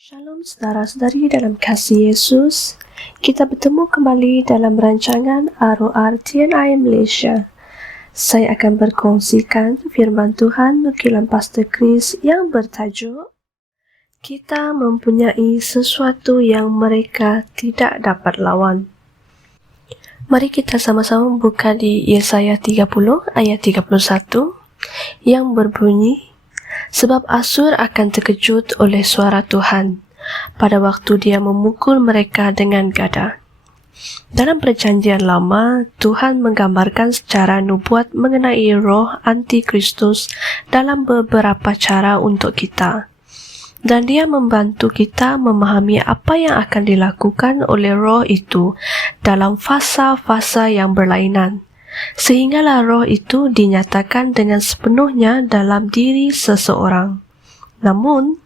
Shalom saudara-saudari dalam kasih Yesus. Kita bertemu kembali dalam rancangan ROR TNI Malaysia. Saya akan berkongsikan firman Tuhan nukilan Pastor Chris yang bertajuk Kita mempunyai sesuatu yang mereka tidak dapat lawan. Mari kita sama-sama buka di Yesaya 30 ayat 31 yang berbunyi, sebab Asur akan terkejut oleh suara Tuhan pada waktu dia memukul mereka dengan gada. Dalam perjanjian lama, Tuhan menggambarkan secara nubuat mengenai roh antikristus dalam beberapa cara untuk kita. Dan dia membantu kita memahami apa yang akan dilakukan oleh roh itu dalam fasa-fasa yang berlainan. Sehinggalah roh itu dinyatakan dengan sepenuhnya dalam diri seseorang. Namun,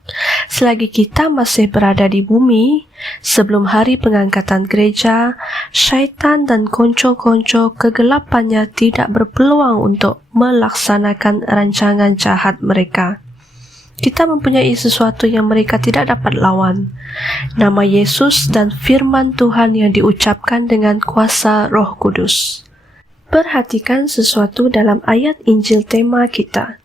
selagi kita masih berada di bumi, sebelum hari pengangkatan gereja, syaitan dan konco-konco kegelapannya tidak berpeluang untuk melaksanakan rancangan jahat mereka. Kita mempunyai sesuatu yang mereka tidak dapat lawan, nama Yesus dan firman Tuhan yang diucapkan dengan kuasa Roh Kudus. Perhatikan sesuatu dalam ayat Injil tema kita.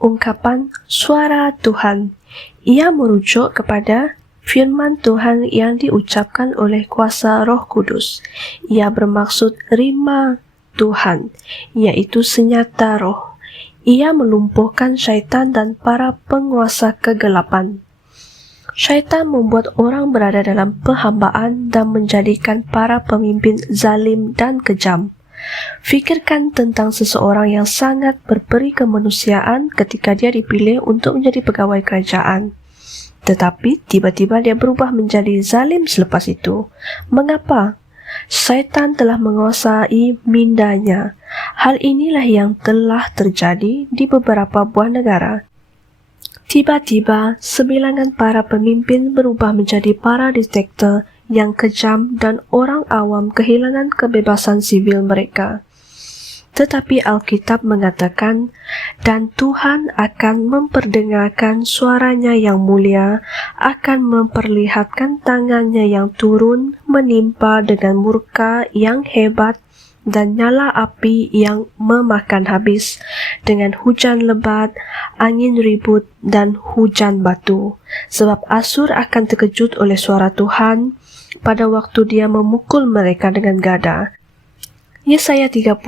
Ungkapan suara Tuhan. Ia merujuk kepada firman Tuhan yang diucapkan oleh kuasa Roh Kudus. Ia bermaksud rima Tuhan, yaitu senjata roh. Ia melumpuhkan syaitan dan para penguasa kegelapan. Syaitan membuat orang berada dalam penghambaan dan menjadikan para pemimpin zalim dan kejam. Fikirkan tentang seseorang yang sangat berperi kemanusiaan ketika dia dipilih untuk menjadi pegawai kerajaan. Tetapi tiba-tiba dia berubah menjadi zalim selepas itu. Mengapa? Syaitan telah menguasai mindanya. Hal inilah yang telah terjadi di beberapa buah negara. Tiba-tiba, sebilangan para pemimpin berubah menjadi para diktator yang kejam dan orang awam kehilangan kebebasan sivil mereka. Tetapi Alkitab mengatakan, dan Tuhan akan memperdengarkan suaranya yang mulia, akan memperlihatkan tangannya yang turun, menimpa dengan murka yang hebat dan nyala api yang memakan habis, dengan hujan lebat, angin ribut dan hujan batu. Sebab Asur akan terkejut oleh suara Tuhan pada waktu dia memukul mereka dengan gada. Yesaya 30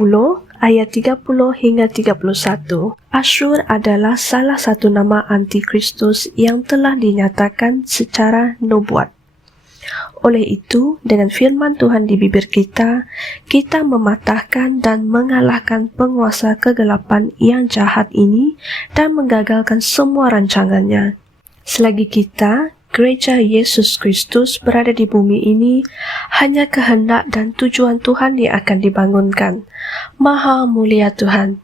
ayat 30 hingga 31. Asyur adalah salah satu nama antikristus yang telah dinyatakan secara nubuat. Oleh itu, dengan firman Tuhan di bibir kita, kita mematahkan dan mengalahkan penguasa kegelapan yang jahat ini dan menggagalkan semua rancangannya. Selagi kita, Gereja Yesus Kristus berada di bumi ini, hanya kehendak dan tujuan Tuhan yang akan dibangunkan. Maha mulia Tuhan.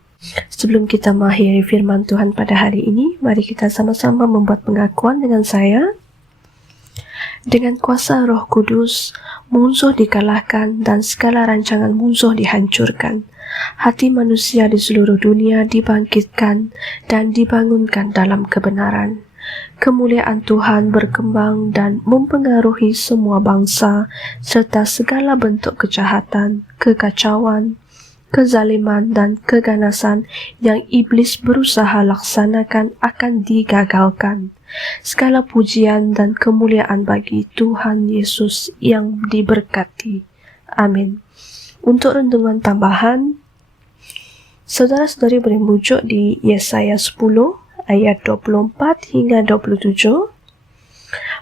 Sebelum kita mengakhiri firman Tuhan pada hari ini, mari kita sama-sama membuat pengakuan dengan saya. Dengan kuasa Roh Kudus, musuh dikalahkan dan segala rancangan musuh dihancurkan. Hati manusia di seluruh dunia dibangkitkan dan dibangunkan dalam kebenaran. Kemuliaan Tuhan berkembang dan mempengaruhi semua bangsa serta segala bentuk kejahatan, kekacauan, kezaliman dan keganasan yang iblis berusaha laksanakan akan digagalkan. Segala pujian dan kemuliaan bagi Tuhan Yesus yang diberkati. Amin. Untuk renungan tambahan, saudara-saudari boleh merujuk di Yesaya 10 ayat 24 hingga 27,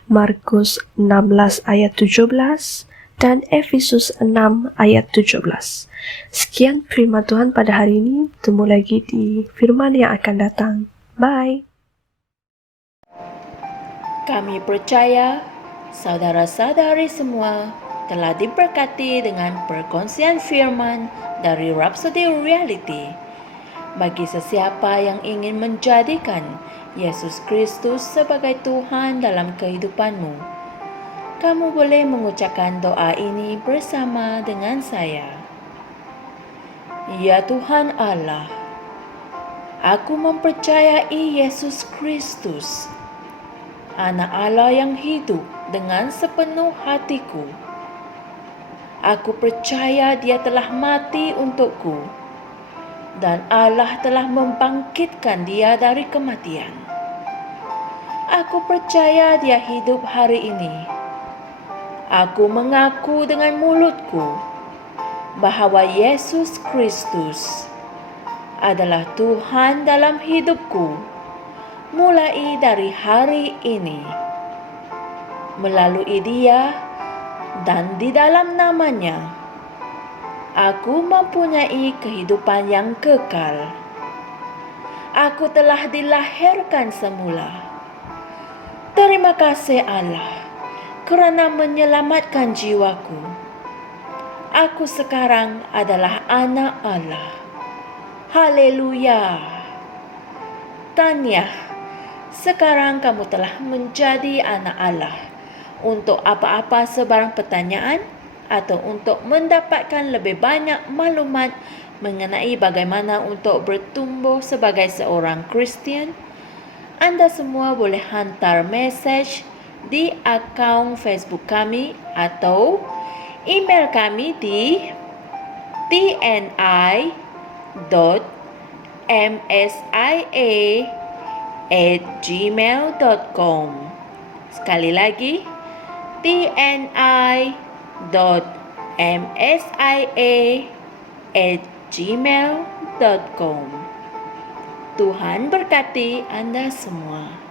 Markus 16 ayat 17, dan Efesus 6 ayat 17. Sekian firman Tuhan pada hari ini. Bertemu lagi di firman yang akan datang. Bye. Kami percaya saudara-saudari semua telah diberkati dengan perkongsian firman dari Rhapsody Reality. Bagi sesiapa yang ingin menjadikan Yesus Kristus sebagai Tuhan dalam kehidupanmu, kamu boleh mengucapkan doa ini bersama dengan saya. Ya Tuhan Allah, aku mempercayai Yesus Kristus Anak Allah yang hidup dengan sepenuh hatiku. Aku percaya Dia telah mati untukku dan Allah telah membangkitkan Dia dari kematian. Aku percaya Dia hidup hari ini. Aku mengaku dengan mulutku bahwa Yesus Kristus adalah Tuhan dalam hidupku mulai dari hari ini. Melalui Dia dan di dalam nama-Nya, aku mempunyai kehidupan yang kekal. Aku telah dilahirkan semula. Terima kasih Allah kerana menyelamatkan jiwaku. Aku sekarang adalah anak Allah. Haleluya. Tahniah, sekarang kamu telah menjadi anak Allah. Untuk apa-apa sebarang pertanyaan atau untuk mendapatkan lebih banyak maklumat mengenai bagaimana untuk bertumbuh sebagai seorang Kristian, Anda semua boleh hantar mesej di akaun Facebook kami atau email kami di tni.msia@gmail.com. Sekali lagi, tni.msia@gmail.com. Tuhan berkati Anda semua.